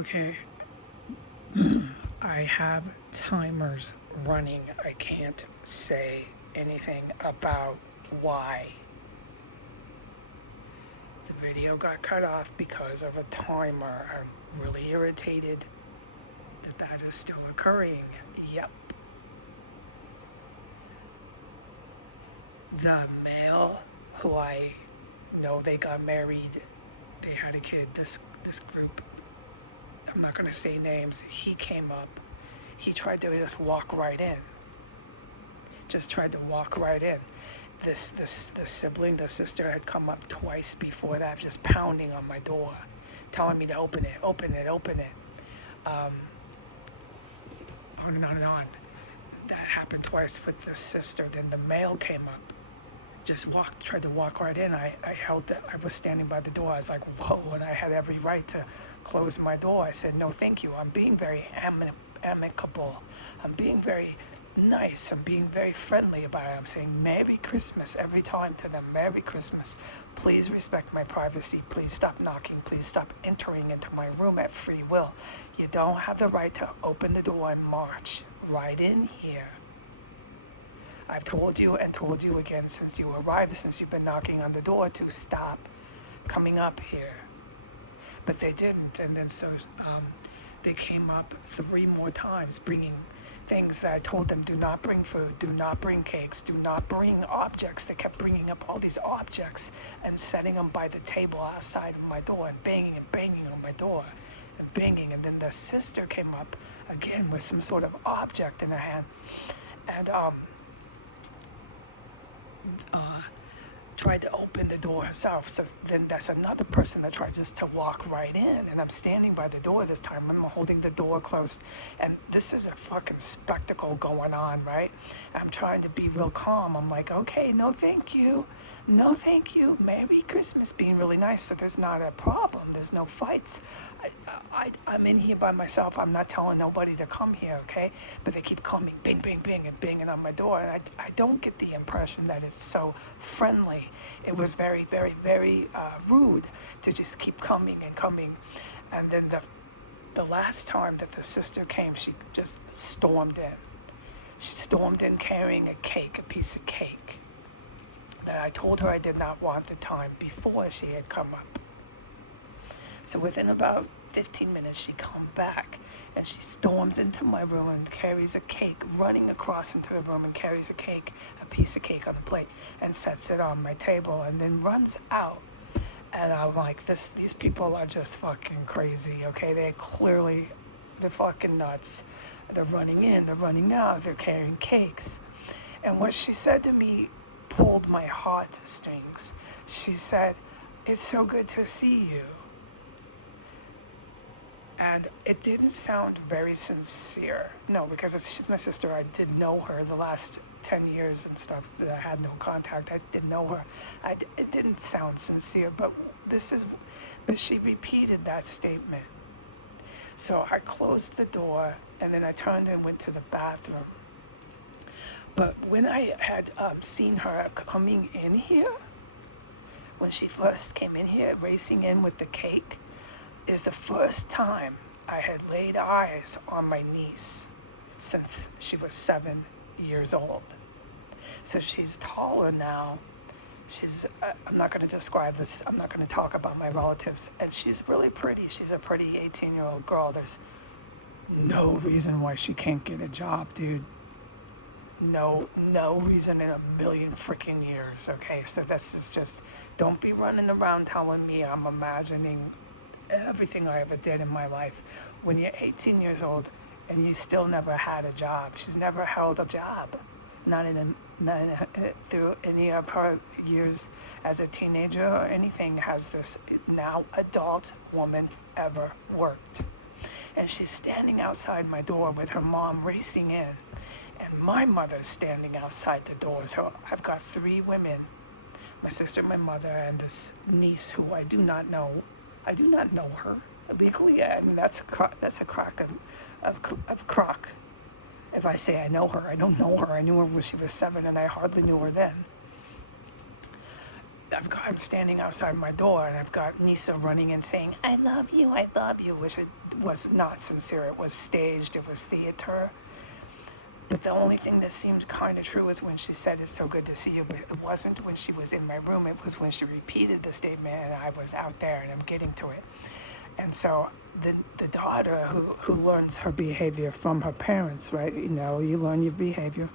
Okay, I have timers running. I can't say anything about why. The video got cut off because of a timer. I'm really irritated that that is still occurring. Yep. The male who I know they got married, they had a kid, this group, I'm not going to say names, he came up. He tried to just walk right in. Just tried to walk right in. The sibling, the sister had come up twice before that, just pounding on my door, telling me to open it, open it, open it. Um, on and on and on. That happened twice with the sister. Then the male came up, just walked, tried to walk right in. I held that. I was standing by the door. I was like, whoa, and I had every right to close my door. I said, no, thank you. I'm being very amicable. I'm being very nice. I'm being very friendly about it. I'm saying Merry Christmas every time to them. Merry Christmas. Please respect my privacy. Please stop knocking. Please stop entering into my room at free will. You don't have the right to open the door and march right in here. I've told you and told you again since you arrived, since you've been knocking on the door, to stop coming up here. But they didn't, and then so they came up 3 more times bringing things that I told them, do not bring food, do not bring cakes, do not bring objects. They kept bringing up all these objects and setting them by the table outside of my door and banging on my door and banging. And then the sister came up again with some sort of object in her hand and tried to open the door herself. So then that's another person that tried just to walk right in. And I'm standing by the door this time. I'm holding the door closed. And this is a fucking spectacle going on, right? I'm trying to be real calm. I'm like, okay, no thank you. No thank you. Merry Christmas, being really nice. So there's not a problem. There's no fights. I'm in here by myself. I'm not telling nobody to come here, okay? But they keep coming, bing, bing, bing, and banging on my door. And I don't get the impression that it's so friendly. It was very, very, very rude to just keep coming and coming. And then the last time that the sister came, she just stormed in. She stormed in carrying a cake, a piece of cake. That I told her I did not want the time before she had come up. So within about 15 minutes, she come back and she storms into my room and carries a cake, running across into the room and carries a cake, a piece of cake on a plate, and sets it on my table and then runs out. And I'm like, these people are just fucking crazy, okay? They're fucking nuts. They're running in, they're running out, they're carrying cakes. And what she said to me pulled my heartstrings. She said, it's so good to see you. And it didn't sound very sincere. No, because she's my sister. I did know her the last 10 years and stuff. That I had no contact. I did know her. It didn't sound sincere, but she repeated that statement. So I closed the door and then I turned and went to the bathroom. But when I had seen her coming in here, when she first came in here, racing in with the cake, is the first time I had laid eyes on my niece since she was 7 years old. So she's taller now. I'm not going to describe this. I'm not going to talk about my relatives. And she's really pretty. She's a pretty 18-year-old girl. There's no reason why she can't get a job, dude. No reason in a million freaking years, okay? So this is just, don't be running around telling me I'm imagining everything I ever did in my life. When you're 18 years old and you still never had a job, she's never held a job. Not through any of her years as a teenager or anything has this now adult woman ever worked. And she's standing outside my door with her mom racing in. And my mother's standing outside the door. So I've got 3 women, my sister, my mother, and this niece who I do not know. I do not know her legally. I mean, that's a crock of crock. If I say I know her, I don't know her. I knew her when she was 7 and I hardly knew her then. I'm standing outside my door, and I've got Nisa running in saying, I love you, which it was not sincere. It was staged, it was theater. But the only thing that seemed kind of true was when she said, it's so good to see you. But it wasn't when she was in my room. It was when she repeated the statement and I was out there and I'm getting to it. And so the daughter who learns her behavior from her parents, right? You know, you learn your behavior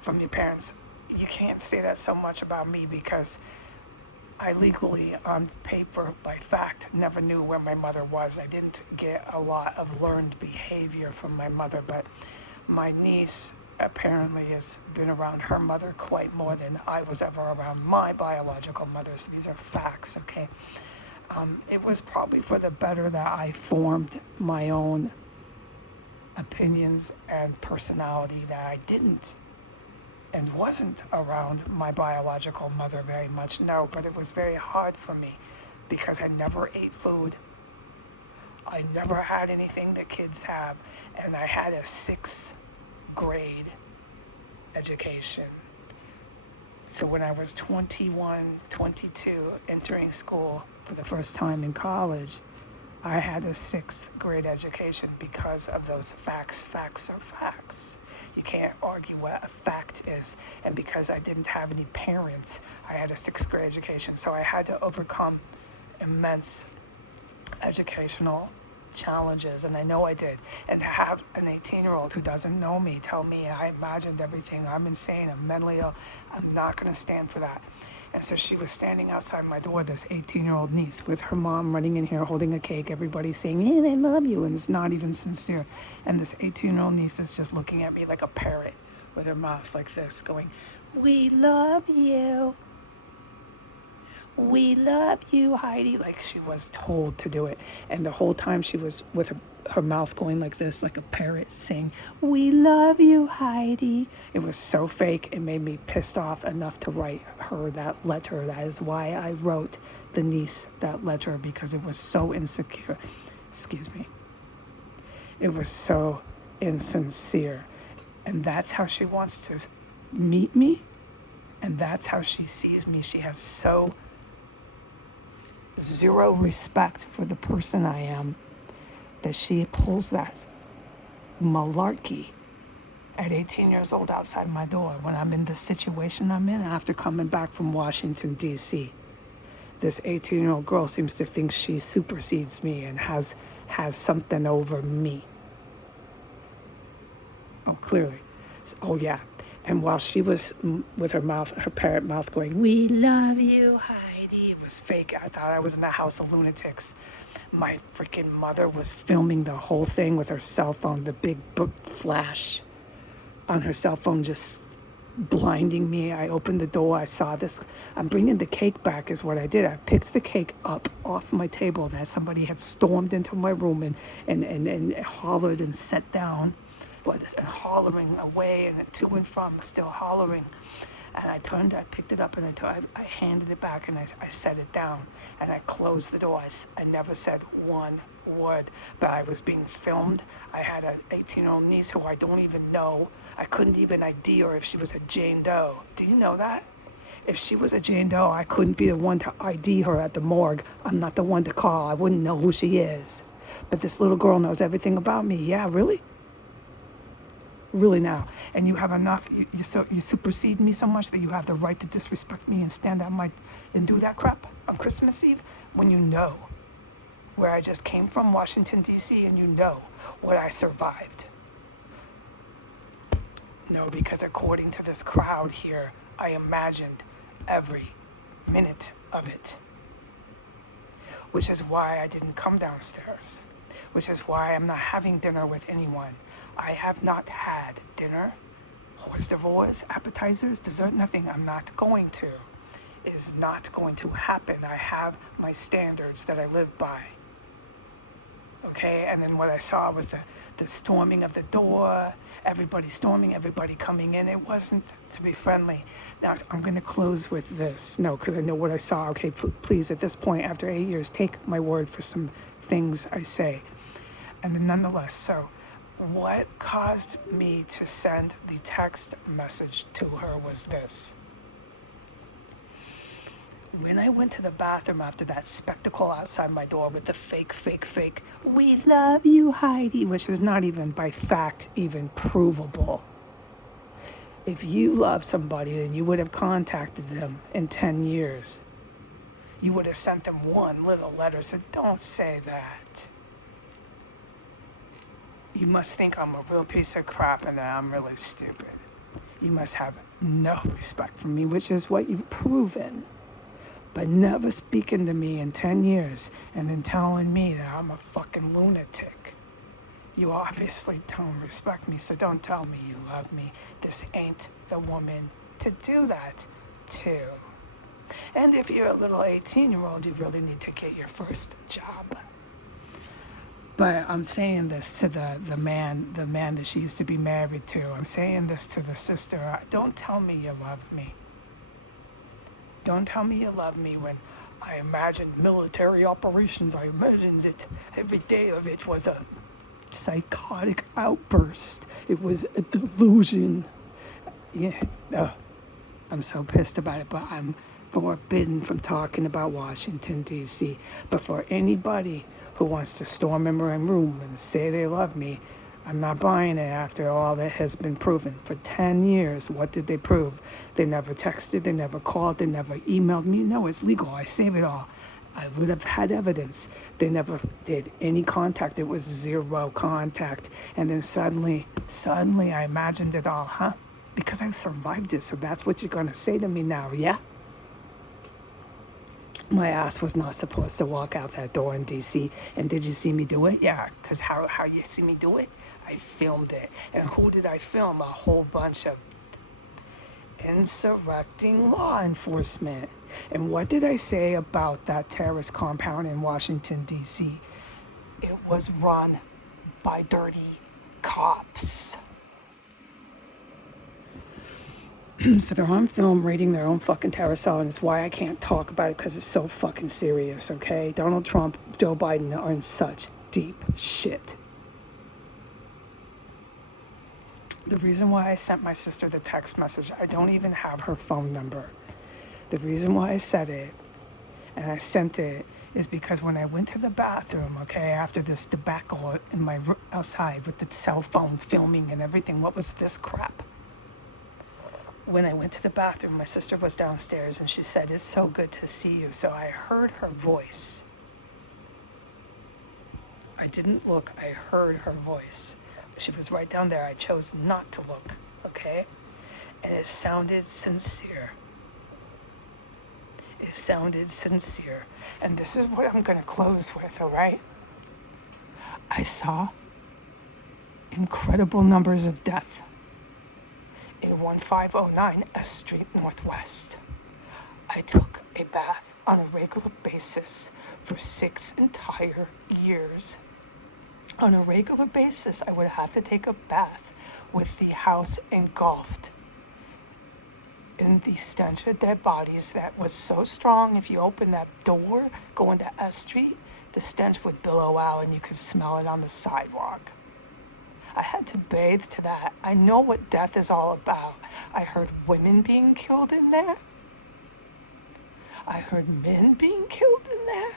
from your parents. You can't say that so much about me because I legally, on paper, by fact, never knew where my mother was. I didn't get a lot of learned behavior from my mother, but my niece apparently has been around her mother quite more than I was ever around my biological mother. So these are facts, okay? It was probably for the better that I formed my own opinions and personality, that I didn't and wasn't around my biological mother very much. No, but it was very hard for me because I never ate food. I never had anything that kids have, and I had a 6th grade education. So when I was 21, 22, entering school for the first time in college, I had a 6th grade education because of those facts. Facts are facts. You can't argue what a fact is. And because I didn't have any parents, I had a 6th grade education. So I had to overcome immense educational challenges, and I know I did. And to have an 18-year-old who doesn't know me tell me I imagined everything, I'm insane, I'm mentally ill, I'm not going to stand for that. And so she was standing outside my door, this 18-year-old niece, with her mom running in here holding a cake, everybody saying, I love you, and it's not even sincere. And this 18-year-old niece is just looking at me like a parrot with her mouth like this, going, we love you. We love you, Heidi, like she was told to do it. And the whole time she was with her mouth going like this, like a parrot saying, we love you, Heidi. It was so fake. It made me pissed off enough to write her that letter. That is why I wrote the niece that letter, because it was so insecure. Excuse me. It was so insincere. And that's how she wants to meet me. And that's how she sees me. She has so zero respect for the person I am that she pulls that malarkey at 18 years old outside my door when I'm in the situation I'm in after coming back from Washington, D.C. This 18-year-old girl seems to think she supersedes me and has something over me. Oh, clearly. Oh, yeah. And while she was with her mouth, her parrot mouth going, we love you, Heidi, it was fake. I thought I was in a house of lunatics. My freaking mother was filming the whole thing with her cell phone, the big book flash on her cell phone just blinding me. I opened the door. I saw this. I'm bringing the cake back is what I did. I picked the cake up off my table that somebody had stormed into my room and hollered and set down. Hollering away and to and from, still hollering. And I picked it up, and I handed it back, and I set it down, and I closed the door. I never said one word, but I was being filmed. I had an 18-year-old niece who I don't even know. I couldn't even ID her if she was a Jane Doe. Do you know that? If she was a Jane Doe, I couldn't be the one to ID her at the morgue. I'm not the one to call. I wouldn't know who she is. But this little girl knows everything about me. Yeah, really? Really now. And you have enough, you supersede me so much that you have the right to disrespect me and stand out and do that crap on Christmas Eve when you know where I just came from, Washington, D.C., and you know what I survived. No, because according to this crowd here, I imagined every minute of it. Which is why I didn't come downstairs. Which is why I'm not having dinner with anyone. I have not had dinner, hors d'oeuvres, appetizers, dessert, nothing. I'm not going to. It is not going to happen. I have my standards that I live by. Okay, and then what I saw with the storming of the door, everybody storming, everybody coming in, it wasn't to be friendly. Now, I'm going to close with this. No, because I know what I saw. Okay, please, at this point, after 8 years, take my word for some things I say. And then nonetheless, so what caused me to send the text message to her was this. When I went to the bathroom after that spectacle outside my door with the fake, "We love you, Heidi," which is not even by fact even provable. If you love somebody, then you would have contacted them in 10 years. You would have sent them one little letter, so don't say that. You must think I'm a real piece of crap and that I'm really stupid. You must have no respect for me, which is what you've proven. But never speaking to me in 10 years and then telling me that I'm a fucking lunatic. You obviously don't respect me, so don't tell me you love me. This ain't the woman to do that to. And if you're a little 18-year-old, you really need to get your first job. But I'm saying this to the man that she used to be married to. I'm saying this to the sister. Don't tell me you love me. Don't tell me you love me when I imagined military operations. I imagined it. Every day of it was a psychotic outburst. It was a delusion. Yeah, I'm so pissed about it, but I'm forbidden from talking about Washington, D.C. But for anybody who wants to storm in my room and say they love me, I'm not buying it after all that has been proven. For 10 years, what did they prove? They never texted, they never called, they never emailed me. No, it's legal. I save it all. I would have had evidence. They never did any contact. It was zero contact. And then suddenly I imagined it all, huh? Because I survived it. So that's what you're going to say to me now, yeah? My ass was not supposed to walk out that door in D.C. And did you see me do it? Yeah, because how you see me do it? I filmed it. And who did I film? A whole bunch of insurrecting law enforcement. And what did I say about that terrorist compound in Washington, D.C.? It was run by dirty cops. So they're on film raiding their own fucking terrorist cell, and it's why I can't talk about it, because it's so fucking serious, okay? Donald Trump, Joe Biden are in such deep shit. The reason why I sent my sister the text message, I don't even have her phone number. The reason why I said it, and I sent it, is because when I went to the bathroom, okay, after this debacle in my outside with the cell phone filming and everything, what was this crap? When I went to the bathroom, my sister was downstairs and she said, "It's so good to see you." So I heard her voice. I didn't look, I heard her voice. She was right down there. I chose not to look, okay? And it sounded sincere. It sounded sincere. And this is what I'm going to close with, all right? I saw incredible numbers of death in 1509 S Street Northwest. I took a bath on a regular basis for 6 entire years. On a regular basis, I would have to take a bath with the house engulfed in the stench of dead bodies that was so strong. If you open that door going to S Street, the stench would billow out and you could smell it on the sidewalk. I had to bathe to that. I know what death is all about. I heard women being killed in there. I heard men being killed in there.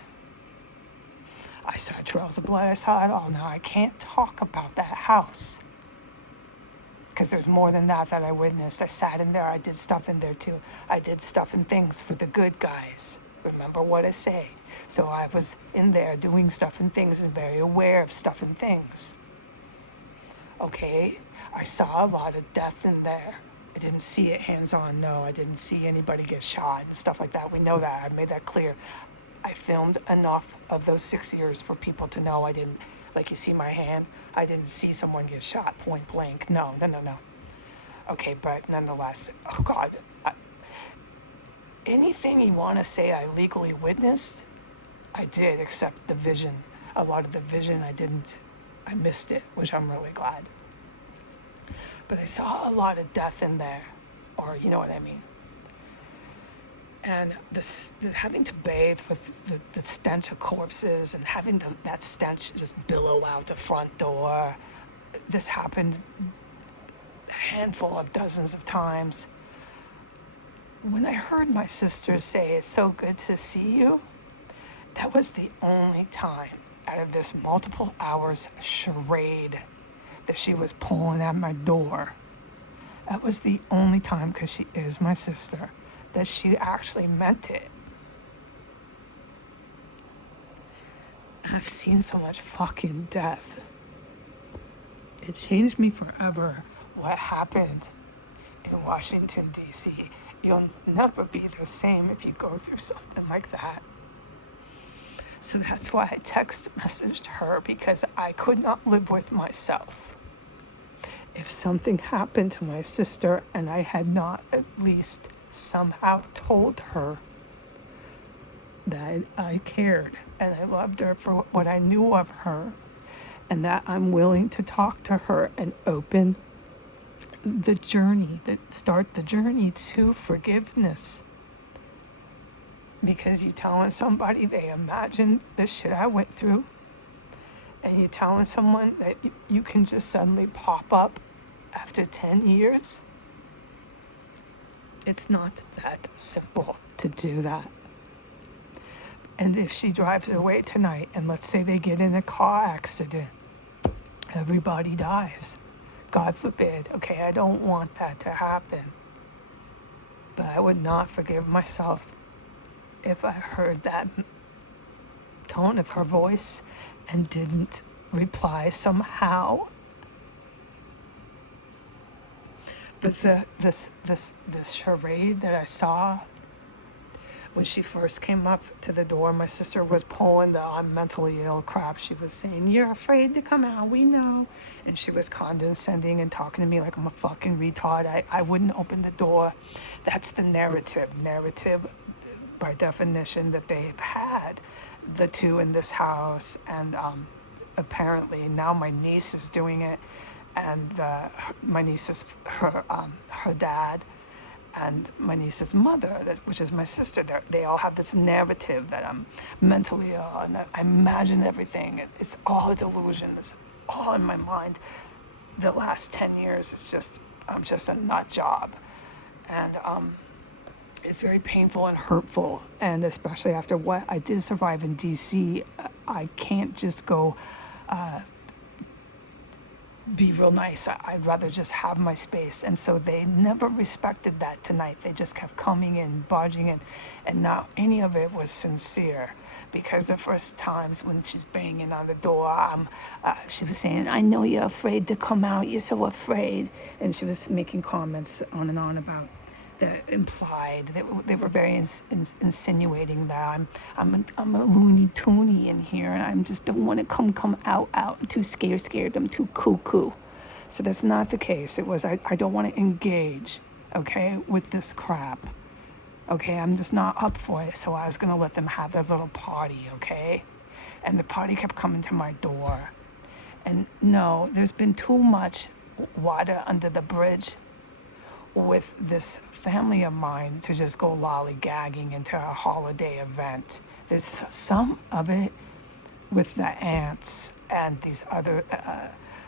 I saw trails of blood. I saw it all. Now, I can't talk about that house because there's more than that I witnessed. I sat in there. I did stuff in there too. I did stuff and things for the good guys. Remember what I say. So I was in there doing stuff and things and very aware of stuff and things. Okay, I saw a lot of death in there. I didn't see it hands-on, no. I didn't see anybody get shot and stuff like that. We know that. I made that clear. I filmed enough of those 6 years for people to know I didn't, like you see my hand, I didn't see someone get shot point blank. No. Okay, but nonetheless, oh God, anything you want to say I legally witnessed, I did, except the vision. A lot of the vision I missed it, which I'm really glad. But I saw a lot of death in there, or you know what I mean. And having to bathe with the stench of corpses and having that stench just billow out the front door, this happened a handful of dozens of times. When I heard my sister say, "It's so good to see you," that was the only time out of this multiple hours charade that she was pulling at my door. That was the only time, because she is my sister, that she actually meant it. I've seen so much fucking death. It changed me forever what happened in Washington, D.C. You'll never be the same if you go through something like that. So that's why I text messaged her, because I could not live with myself. If something happened to my sister and I had not at least somehow told her that I cared and I loved her for what I knew of her, and that I'm willing to talk to her and open the journey, start the journey to forgiveness. Because you telling somebody they imagined the shit I went through, and you telling someone that you can just suddenly pop up after 10 years, it's not that simple to do that. And if she drives away tonight, and let's say they get in a car accident, everybody dies. God forbid. Okay, I don't want that to happen. But I would not forgive myself if I heard that tone of her voice and didn't reply somehow. But this charade that I saw when she first came up to the door, my sister was pulling the "I'm mentally ill" crap. She was saying, "You're afraid to come out, we know." And she was condescending and talking to me like I'm a fucking retard. I wouldn't open the door. That's the narrative. Narrative, by definition, that they've had, the two in this house. And apparently now my niece is doing it. And my niece is her dad, and my niece's mother, which is my sister. They all have this narrative that I'm mentally ill and that I imagine everything. It's all a delusion. It's all in my mind. The last 10 years, I'm just a nut job. And it's very painful and hurtful. And especially after what I did survive in DC, I can't just go be real nice. I'd rather just have my space. And so they never respected that tonight. They just kept coming in, barging in, and not any of it was sincere. Because the first times when she's banging on the door, she was saying, "I know you're afraid to come out. You're so afraid." And she was making comments on and on about that implied. They were very insinuating that I'm a loony toony in here, and I just don't want to come out. I'm too scared. I'm too cuckoo. So that's not the case. It was I don't want to engage, okay, with this crap. Okay, I'm just not up for it. So I was gonna let them have their little party, okay? And the party kept coming to my door. And no, there's been too much water under the bridge with this family of mine to just go lollygagging into a holiday event. There's some of it with the aunts and these other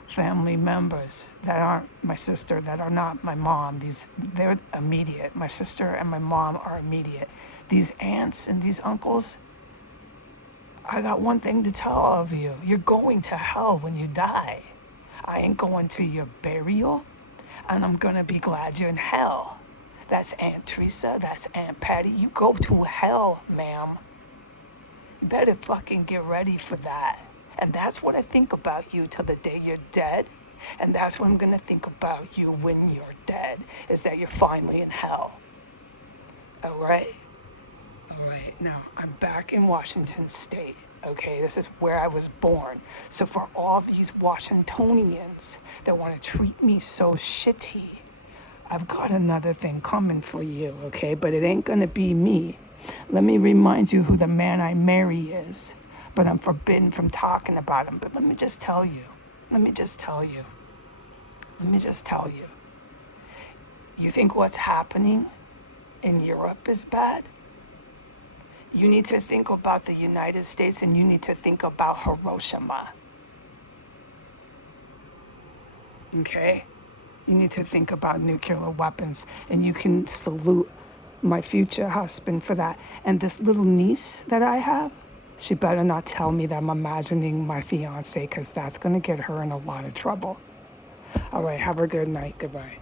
family members that aren't my sister, that are not my mom. They're immediate. My sister and my mom are immediate. These aunts and these uncles, I got one thing to tell all of you. You're going to hell when you die. I ain't going to your burial. And I'm gonna be glad you're in hell. That's Aunt Teresa, that's Aunt Patty. You go to hell, ma'am. You better fucking get ready for that. And that's what I think about you till the day you're dead. And that's what I'm gonna think about you when you're dead, is that you're finally in hell. All right? All right, now I'm back in Washington State. Okay, this is where I was born. So for all these Washingtonians that want to treat me so shitty, I've got another thing coming for you, okay? But it ain't gonna be me. Let me remind you who the man I marry is. But I'm forbidden from talking about him. But let me just tell you. You think what's happening in Europe is bad? You need to think about the United States, and you need to think about Hiroshima. Okay? You need to think about nuclear weapons, and you can salute my future husband for that. And this little niece that I have, she better not tell me that I'm imagining my fiance, because that's going to get her in a lot of trouble. All right, have a good night. Goodbye.